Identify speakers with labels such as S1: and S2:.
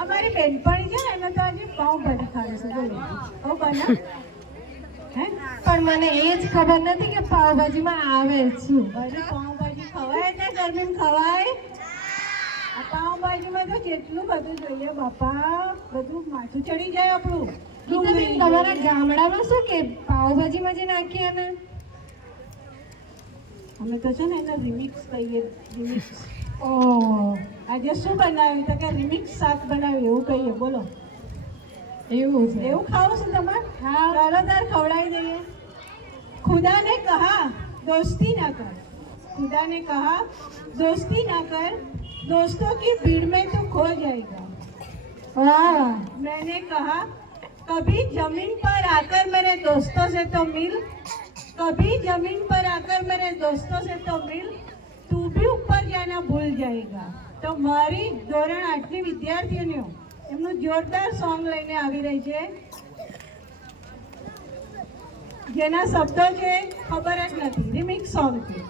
S1: અમારી બેનપણી છે ને એને તો આજે પાઉંભાજી ખાવી છે બોલો ઓ બના હે?
S2: પણ મને એ જ ખબર નથી કે પાવભાજીમાં આવે શું.
S1: અરે પાઉંભાજી ખવાય ને ગરમીમાં ખવાય? પાઉંભાજીમાં તો જેટલું બધું જોઈએ બાપા બધું માથું ચડી જાય આપણું.
S2: ગીતાબેન તમારા ગામડામાં શું કે પાવભાજીમાં જે નાખીએ ને
S1: અમે તો છે ને એના રિમિક્સ કહીએ રિમિક્સ
S2: ઓ
S1: આજે શું બનાવ્યું તો કે રિમિક્સ શાક બનાવ્યું એવું કહીએ બોલો
S2: એવું છે
S1: એવું ખાવું છે તમારે
S2: હા
S1: ચાલો તાર ખવડાવી દઈએ खुदा ने कहा दोस्ती ना कर खुदा ने कहा दोस्ती ना कर दोस्तों की भीड़ में तो खो जाएगा
S2: વાહ
S1: मैंने कहा कभी जमीन पर आकर मेरे दोस्तों से तो मिल कभी जमीन पर आकर मेरे दोस्तों से तो मिल तू भी ऊपर जाना भूल जाएगा તો મારી ધોરણ આઠની વિદ્યાર્થીઓને એમનું જોરદાર સોંગ લઈને આવી રહી છે જેના શબ્દો છે ખબર જ નથી રિમિક્સ સોંગ છે